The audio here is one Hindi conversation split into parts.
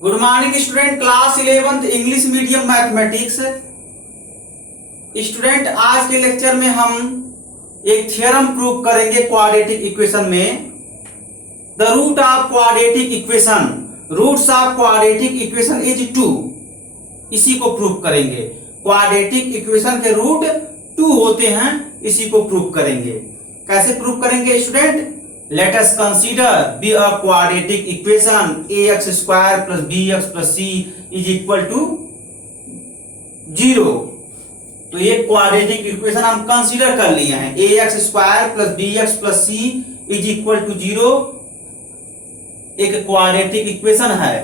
Good morning student, class 11th English medium mathematics. Student, आज के लेक्चर में हम एक थ्योरम प्रूव करेंगे क्वाड्रेटिक इक्वेशन में। The root of quadratic equation, roots of quadratic equation is 2। इसी को प्रूव करेंगे। क्वाड्रेटिक इक्वेशन के रूट 2 होते हैं, इसी को प्रूव करेंगे। कैसे प्रूव करेंगे student? Let us consider be a quadratic equation ax square plus bx plus c is equal to 0। तो ये क्वाड्रेटिक इक्वेशन हम कंसीडर कर लिए हैं। ax square plus bx plus c is equal to 0 एक क्वाड्रेटिक इक्वेशन है,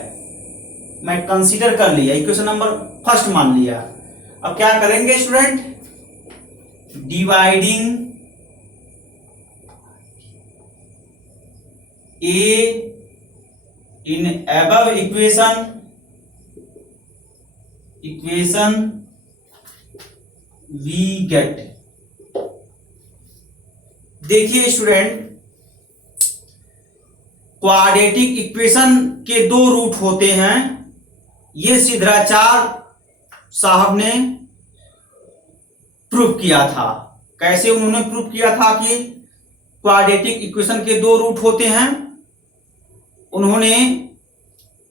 मैं कंसीडर कर लिया, इक्वेशन नंबर फर्स्ट मान लिया। अब क्या करेंगे student? Dividing A in above equation we get। देखिए स्टूडेंट, क्वाड्रेटिक इक्वेशन के 2 रूट होते हैं। ये सिद्धाचार्य साहब ने प्रूव किया था। कैसे उन्होंने प्रूव किया था कि क्वाड्रेटिक इक्वेशन के 2 रूट होते हैं? उन्होंने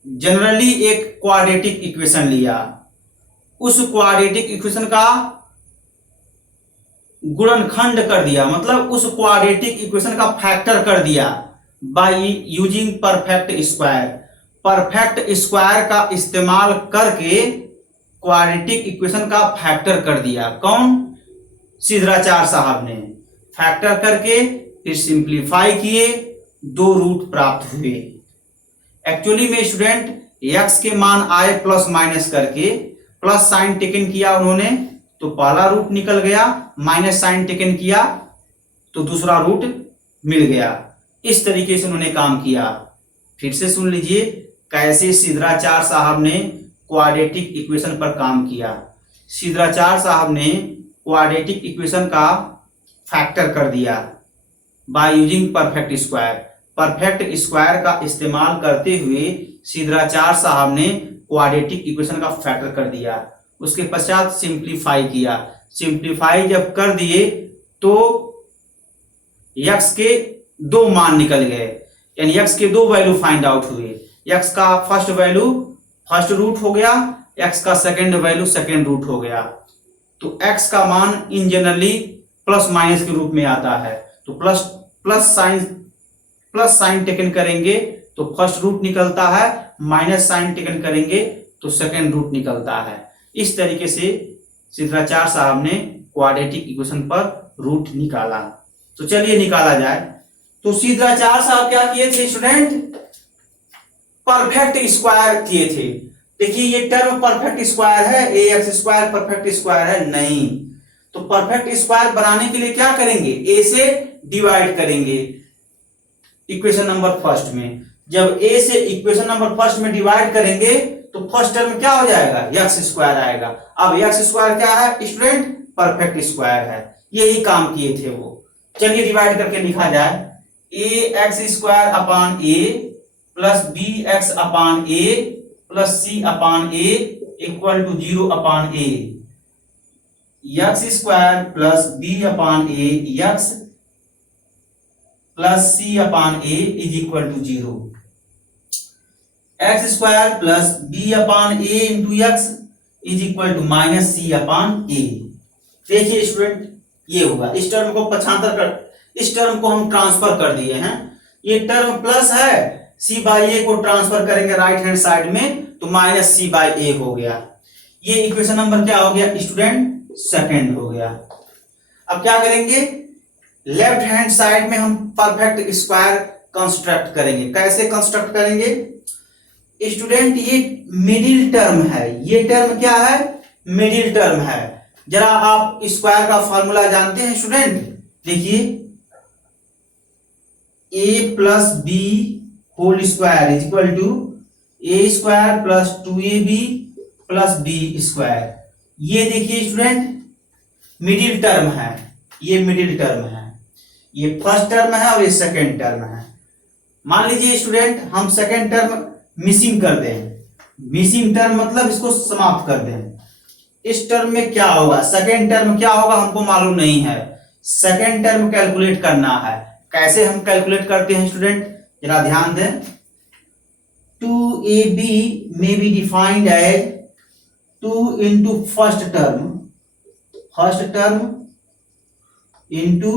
जनरली एक क्वाड्रेटिक इक्वेशन लिया, उस क्वाड्रेटिक इक्वेशन का गुणनखंड कर दिया, मतलब उस क्वाड्रेटिक इक्वेशन का फैक्टर कर दिया by using perfect square. Perfect square का इस्तेमाल करके क्वाड्रेटिक इक्वेशन का फैक्टर कर दिया। कौन? सिद्धाचार्य साहब ने। फैक्टर करके फिर सिंप्लीफाई किए, 2 रूट प्राप्त हुए। एक्चुअली में स्टूडेंट x के मान आए प्लस माइनस करके, प्लस साइन टेकन किया उन्होंने तो पहला रूट निकल गया, माइनस साइन टेकन किया तो दूसरा रूट मिल गया। इस तरीके से उन्होंने काम किया। फिर से सुन लीजिए कैसे सिद्धाचार्य साहब ने क्वाड्रेटिक इक्वेशन पर काम किया। सिद्धाचार्य साहब ने क्वाड्रेटिक इक्वेशन का फैक्टर कर दिया by using perfect square. Perfect square का इस्तेमाल करते हुए सिद्धाचार्य साहब ने क्वाड्रेटिक इक्वेशन का फैक्टर कर दिया। उसके पश्चात सिंप्लीफाई किया। सिंप्लीफाई जब कर दिए तो x के 2 मान निकल गए, यानी x के 2 वैल्यू फाइंड आउट हुए। x का फर्स्ट वैल्यू फर्स्ट रूट हो गया, x का सेकंड वैल्यू सेकंड रूट हो गया। तो x का मान इन जनरली प्लस माइनस के रूप में आता है। तो प्लस साइन टेकन करेंगे तो फर्स्ट रूट निकलता है, माइनस साइन टेकन करेंगे तो सेकंड रूट निकलता है। इस तरीके से सिद्धाचार्य साहब ने क्वाड्रेटिक इक्वेशन पर रूट निकाला। तो चलिए निकाला जाए। तो सिद्धाचार्य साहब क्या किए थे स्टूडेंट? परफेक्ट स्क्वायर किए थे। देखिए ये टर्म परफेक्ट स्क्वायर है, ax स्क्वायर परफेक्ट स्क्वायर है नहीं। तो परफेक्ट स्क्वायर बनाने के लिए क्या करेंगे? a से डिवाइड करेंगे इक्वेशन नंबर फर्स्ट में। जब a से इक्वेशन नंबर फर्स्ट में डिवाइड करेंगे तो फर्स्ट टर्म क्या हो जाएगा? x स्क्वायर आएगा। अब x स्क्वायर क्या है स्टूडेंट? परफेक्ट स्क्वायर है। यही काम किए थे वो। चलिए डिवाइड करके लिखा जाए। ax square upon a plus bx upon a plus c upon a equal to 0 upon a। x square plus b upon a x plus c upon a is equal to 0। x square plus b upon a into x is equal to minus c upon a। देखिए स्टूडेंट ये होगा। इस टर्म को पक्षांतर कर, इस टर्म को हम ट्रांसफर कर दिए हैं। ये टर्म प्लस है, c बाई a को ट्रांसफर करेंगे राइट हैंड साइड में तो माइनस c बाई a हो गया। ये इक्वेशन नंबर क्या हो गया स्टूडेंट? सेकंड हो गया। अब क्या करेंगे? लेफ्ट हैंड साइड में हम परफेक्ट स्क्वायर कंस्ट्रक्ट करेंगे। कैसे कंस्ट्रक्ट करेंगे स्टूडेंट? ये मिडिल टर्म है। ये टर्म क्या है? मिडिल टर्म है। जरा आप स्क्वायर का फॉर्मूला जानते हैं स्टूडेंट? देखिए a plus b whole square is equal to a square plus 2ab plus b square. ये देखिए स्टूडेंट मिडिल टर्म है। ये मिडिल टर्म है, ये फर्स्ट टर्म है और ये सेकेंड टर्म है। मान लीजिए स्टूडेंट हम सेकेंड टर्म मिसिंग कर दें मिसिंग टर्म मतलब इसको समाप्त कर दें। इस टर्म में क्या होगा, सेकेंड टर्म क्या होगा हमको मालूम नहीं है, सेकेंड टर्म कैलकुलेट करना है। कैसे हम कैलकुलेट करते हैं स्टूडेंट, जरा ध्यान दें। 2ab may be defined as 2 into first term into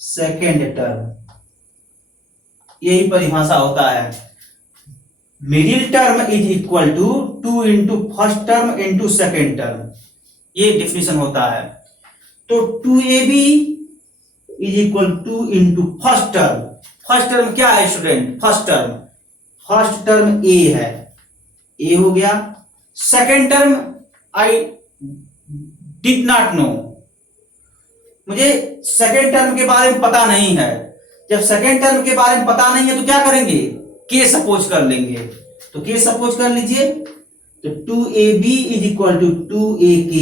second term, यही परिभाषा होता है। Middle term is equal to 2 into first term into second term, ये डेफिनेशन होता है। तो 2ab is equal 2 into first term, first term क्या है स्टूडेंट, फर्स्ट टर्म a है, a हो गया। Second term I did not know, मुझे सेकेंड टर्म के बारे में पता नहीं है। जब सेकेंड टर्म के बारे में पता नहीं है तो क्या करेंगे, के सपोज कर लेंगे। तो के सपोज कर लीजिए, तो 2ab is equal to 2ak,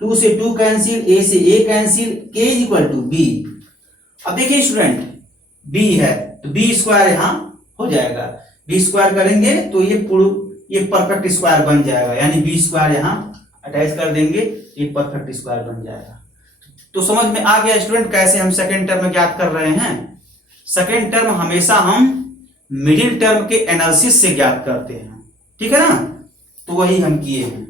2 से 2 कैंसिल, a से a cancel, k is equal to b। अब देखिए स्टूडेंट b है तो b स्क्वायर यहां हो जाएगा, b स्क्वायर करेंगे तो ये परफेक्ट स्क्वायर बन जाएगा, यानी b स्क्वायर यहां अटैच कर देंगे, ये परफेक्ट स्क्वायर बन जाएगा। तो समझ में आ गया स्टूडेंट कैसे हम सेकेंड टर्म ज्ञात कर रहे हैं। सेकेंड टर्म हमेशा हम मिडिल टर्म के एनालिसिस से ज्ञात करते हैं, ठीक है ना। तो वही हम किए हैं,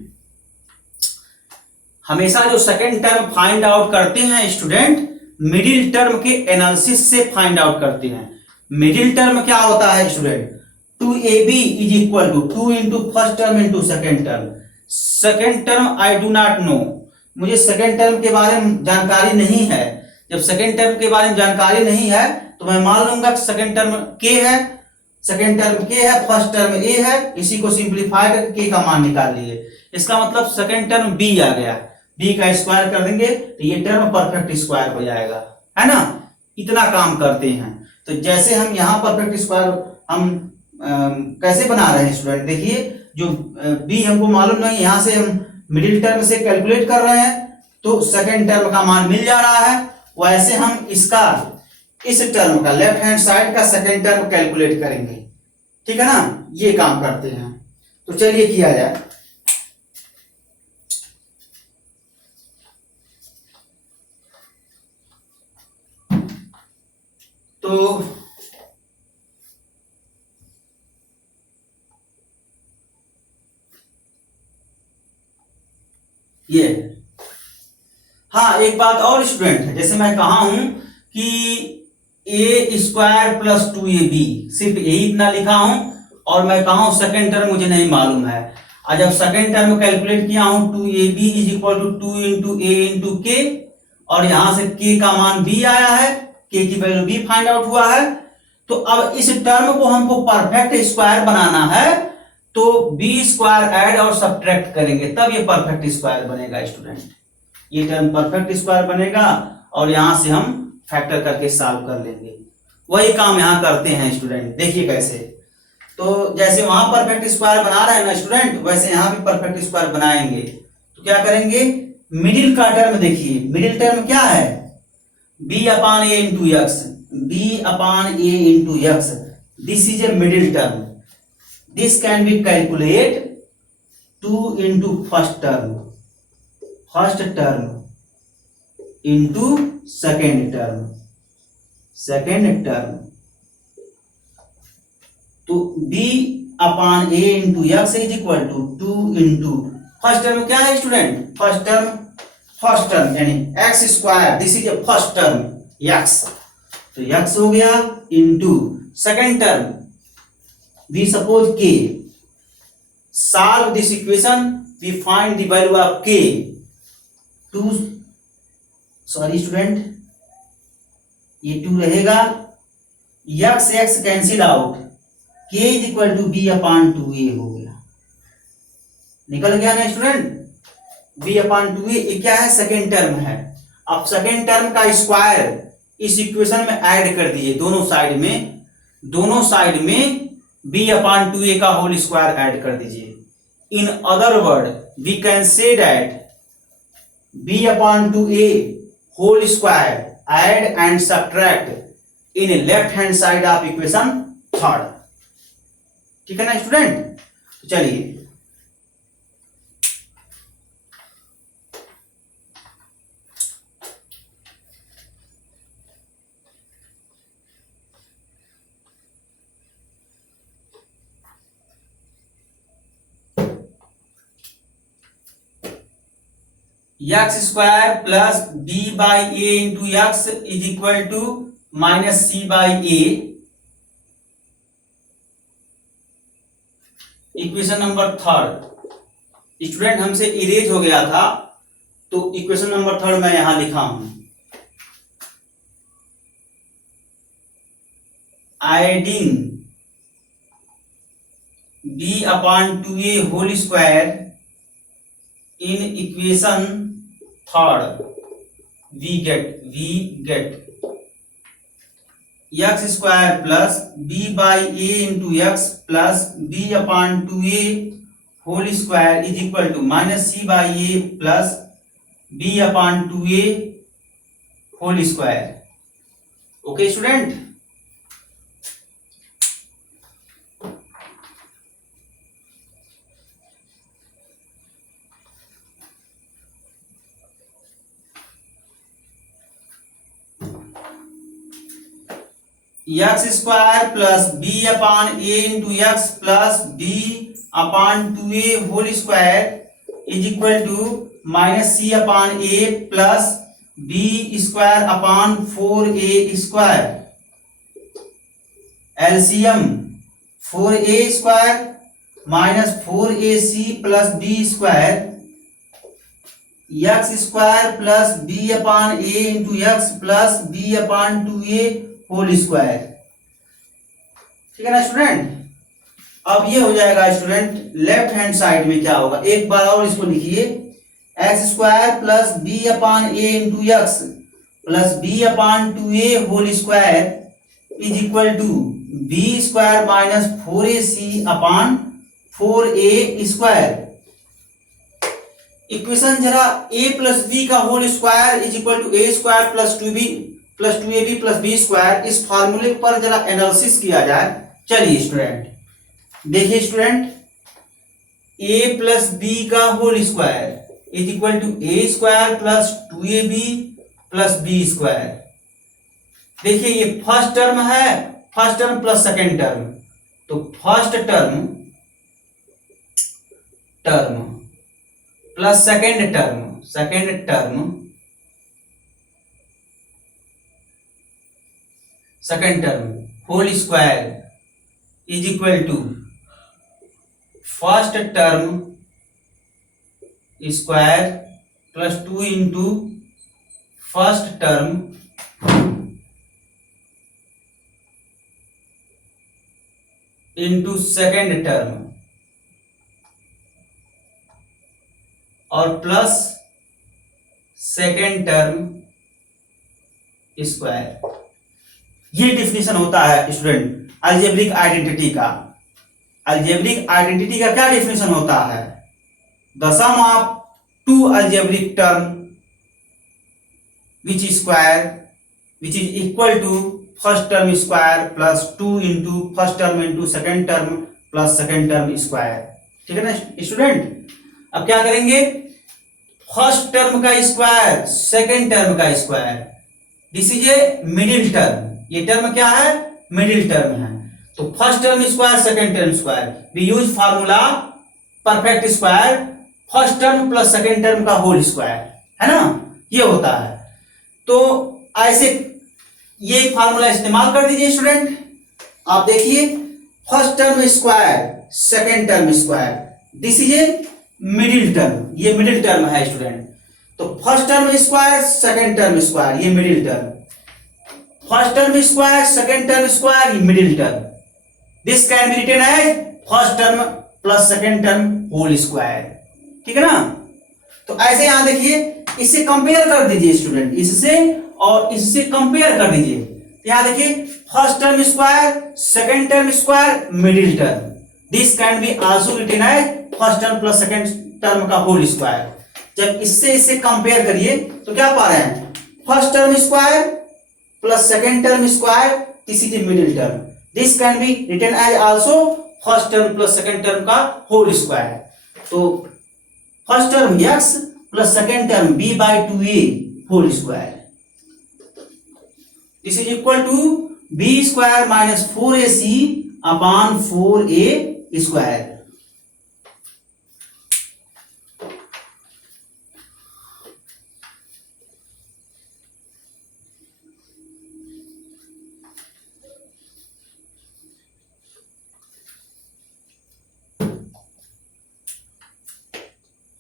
हमेशा जो सेकेंड टर्म फाइंड आउट करते हैं स्टूडेंट, मिडिल टर्म के एनालिसिस से फाइंड आउट करते हैं। मिडिल टर्म क्या होता है student, 2ab is equal to 2 into first term into second term. Second term I do not know, मुझे सेकेंड टर्म के बारे में जानकारी नहीं है। जब सेकेंड टर्म के बारे में जानकारी नहीं है तो मैं मान लूंगा कि सेकेंड टर्म k है, सेकेंड टर्म k है, फर्स्ट टर्म a है, इसी को सिंप्लीफाई करके k का मान निकाल लिए। इसका मतलब सेकेंड टर्म b आ गया, b का स्क्वायर कर देंगे तो ये टर्म परफेक्ट स्क्वायर हो जाएगा, है ना। इतना काम करते हैं। तो जैसे हम यहाँ परफेक्ट स्क्वायर हम कैसे बना रहे हैं स्टूडेंट, देखिए जो b हमको मालूम नहीं, यहां से हम मिडिल टर्म से कैलकुलेट कर रहे हैं तो सेकेंड टर्म का मान मिल जा रहा है। वैसे हम इसका, इस टर्म का लेफ्ट हैंड साइड का सेकेंड टर्म कैलकुलेट करेंगे, ठीक है ना, ये काम करते हैं। तो चलिए किया जाए। तो ये, हाँ एक बात और स्टूडेंट है, जैसे मैं कहा हूं कि a स्क्वायर प्लस 2ab, सिर्फ यही इतना लिखा हूं, और मैं कहा हूं सेकेंड टर्म मुझे नहीं मालूम है। आज जब सेकेंड टर्म कैलकुलेट किया हूं 2ab is equal to 2 into a into k, और यहां से k का मान b आया है, k की वैल्यू b फाइंड आउट हुआ है। तो अब इस टर्म को हमको परफेक्ट स्क्वायर बनाना है, तो b स्क्वायर ऐड और सब्ट्रैक्ट करेंगे तब ये परफेक्ट स्क्वायर बनेगा स्टूडेंट। ये टर्म परफेक्ट स्क्वायर बनेगा और यहां से हम फैक्टर करके सॉल्व कर लेंगे। वही काम यहां करते हैं स्टूडेंट, देखिए कैसे। तो जैसे वहां परफेक्ट स्क्वायर बना रहे हैं ना स्टूडेंट, वैसे यहां भी परफेक्ट स्क्वायर बनाएंगे। तो क्या करेंगे, मिडिल का टर्म देखिए, मिडिल टर्म क्या है, b upon a into x, b upon a into x, this is a middle term. This can be calculate 2 into first term into second term. तो b upon a into x is equal to 2 into first term क्या है स्टूडेंट, फर्स्ट टर्म यानी x square, this is a first term x, तो x हो गया into second term we suppose k, solve this equation, we find the value of k, 2, sorry student, ये 2 रहेगा, x cancel out, k is equal to b upon 2a हो गया, निकल गया ना स्टूडेंट, b अपॉन 2a। ये क्या है, सेकेंड टर्म है। अब सेकेंड टर्म का स्क्वायर इस इक्वेशन में ऐड कर दीजिए, दोनों साइड में b अपॉन 2a का होल स्क्वायर ऐड कर दीजिए। In other word we can say that b upon 2a whole square add and subtract in left hand side of equation third, ठीक है ना स्टूडेंट। तो चलिए x square plus b by a into x is equal to minus c by a. Equation number third student हमसे इरेज हो गया था, तो इक्वेशन नंबर थर्ड मैं यहां लिखा हूं। Adding b upon two a whole square in equation third we get x square plus b by a into x plus B upon two a whole square is equal to minus c by a plus B upon two a whole square. Okay student, x square plus B upon A into x plus B upon two a whole square is equal to minus c upon a plus B square upon 4a square. LCM 4a square minus 4ac plus B square X square plus B upon A into x plus B upon 2a whole square. ठीक है ना स्टूडेंट। अब ये हो जाएगा स्टूडेंट, लेफ्ट हैंड साइड में क्या होगा, एक बार और इसको लिखिए, x square plus B upon A into x plus B upon 2a whole square is equal to b square minus 4ac upon 4a square. Equation जरा a प्लस बी का whole square is equal to a square plus 2b plus 2ab plus B square, इस फॉर्मूले पर जरा एनालिसिस किया जाए। चलिए स्टूडेंट देखिए स्टूडेंट, a प्लस बी का whole square is equal to a square plus 2ab plus B square. देखिए ये फर्स्ट टर्म है, first term plus second term, तो first term plus second term whole square is equal to first term square plus 2 into first term into second term और प्लस सेकेंड टर्म स्क्वायर। ये डिफिनेशन होता है स्टूडेंट अलजेब्रिक आइडेंटिटी का। अलजेब्रिक आइडेंटिटी का क्या डिफिनेशन होता है, the sum of two algebraic term which is equal to first term square plus 2 into first term into second term plus second term square. ठीक है ना स्टूडेंट। अब क्या करेंगे, फर्स्ट टर्म का स्क्वायर सेकेंड टर्म का square, this is a middle term. ये टर्म क्या है, मिडिल टर्म है, तो first term square second term square, we use formula perfect square, first term plus second term का होल स्क्वायर, है ना, ये होता है। तो ऐसे ये फार्मूला इस्तेमाल कर दीजिए स्टूडेंट। आप देखिए first term square second term square, this is a middle term, ये मिडिल टर्म है स्टूडेंट। तो first term square second term square, ये middle term, first term square second term square, ये middle term, this can be written as first term plus second term whole square. ठीक है ना। तो ऐसे यहां देखिए, इससे कंपेयर कर दीजिए स्टूडेंट, इससे और इससे कंपेयर कर दीजिए। यहां देखिए first term square second term square middle term, this can be also written as first term plus second term का होल स्क्वायर। जब इससे कंपेयर करिए तो क्या पा रहे हैं, first term square plus second term square, this is a middle term, this can be written as also first term plus second term का होल स्क्वायर। तो first term x plus second term b/2a whole square, this is equal to b square minus 4ac upon 4a square.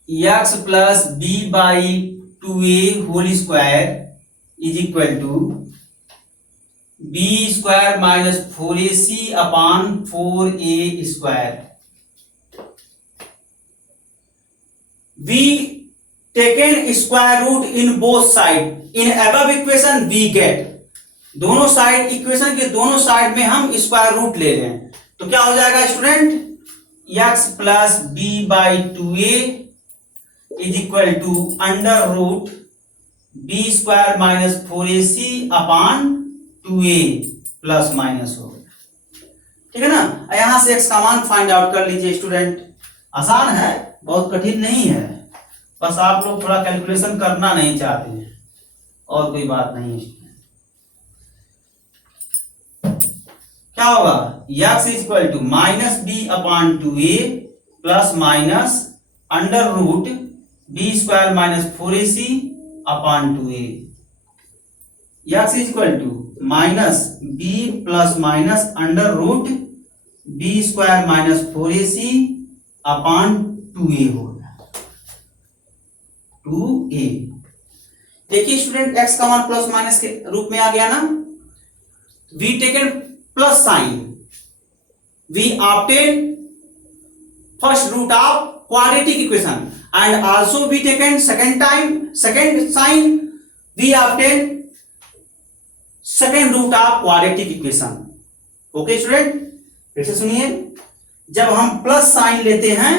x plus b/2a whole square is equal to b square minus 4ac upon 4a square. we taken square root in both side in above equation we get, दोनों साइड इक्वेशन के दोनों साइड में हम स्क्वायर रूट ले लें तो क्या हो जाएगा student, x plus b/2a is equal to under root b square minus 4ac upon 2a plus minus हो गया। ठीक है ना। यहां से x का मान फाइंड आउट कर लीजिए स्टूडेंट, आसान है, बहुत कठिन नहीं है, बस आप लोग थोड़ा कैलकुलेशन करना नहीं चाहते हैं और कोई बात नहीं है। क्या होगा, x is equal to minus b upon 2a plus minus under root b square minus 4ac upon 2a। x is equal to minus b plus minus under root b square minus 4ac upon 2a हो गया, 2a। देखिए स्टूडेंट x का मान प्लस माइनस के रूप में आ गया ना, we taken plus sign, we obtain first root of quadratic equation and also we taken second sign, we obtain second root of quadratic equation। Okay student, फिर से सुनिए, जब हम प्लस साइन लेते हैं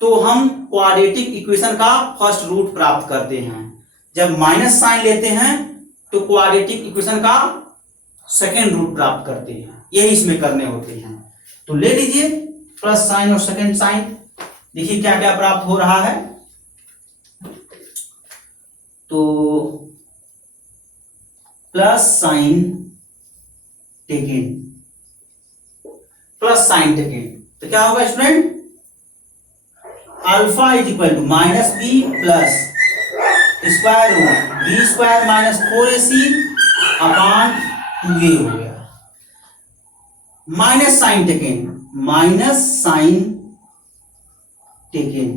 तो हम क्वाड्रेटिक इक्वेशन का फर्स्ट रूट प्राप्त करते हैं, जब माइनस साइन लेते हैं तो क्वाड्रेटिक इक्वेशन का सेकेंड रूट प्राप्त करते हैं, यही इसमें करने होते हैं। तो ले लीजिए प्लस साइन और सेकेंड साइन, देखिए क्या क्या प्राप्त हो रहा है। तो plus sign taken, plus sign taken तो क्या होगा student, alpha is equal to minus b plus square root b square minus 4ac upon 2a हो गया। Minus sign taken, minus sign taken,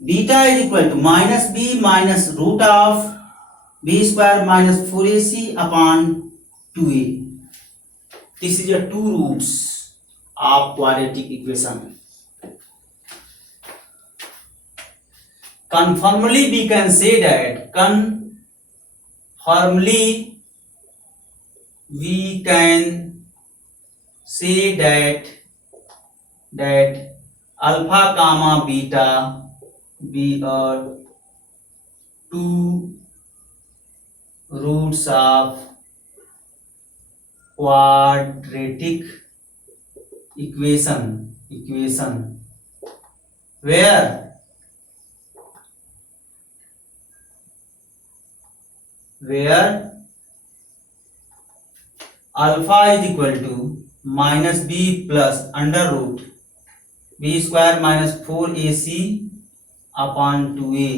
beta is equal to minus b minus root of b square minus 4ac upon 2a। This is a two roots of quadratic equation. Conformally we can say that, conformally we can say that alpha comma beta be are two roots of quadratic equation where alpha is equal to minus b plus under root b square minus 4ac upon 2a,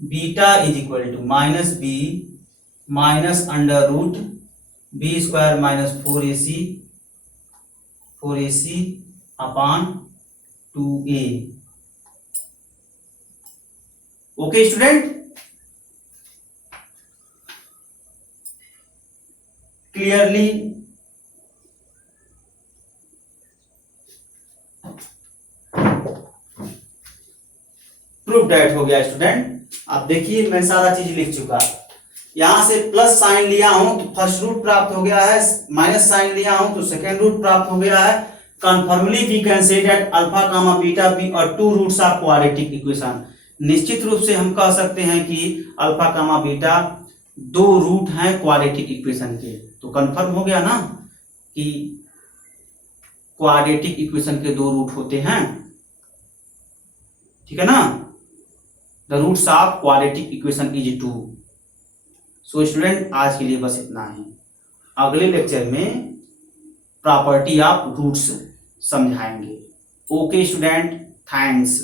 beta is equal to minus b minus under root b square minus 4ac upon 2a। Okay student, clearly proof that हो गया स्टूडेंट। अब देखिए मैं सारा चीज लिख चुका, यहां से प्लस साइन लिया हूं तो फर्स्ट रूट प्राप्त हो गया है, माइनस साइन लिया हूं तो सेकेंड रूट प्राप्त हो गया है। Confirmly we can say that alpha comma beta be और two roots of quadratic equation. निश्चित रूप से हम कह सकते हैं कि अल्फा कामा बीटा दो रूट हैं क्वाड्रेटिक इक्वेशन के। तो कंफर्म हो गया ना कि क्वाड्रेटिक इक्वेशन के दो रूट होते हैं, ठीक है ना। The roots of quadratic equation is 2। So student आज के लिए बस इतना ही। अगले लेक्चर में प्रॉपर्टी ऑफ रूट्स समझाएंगे। Okay student, thanks.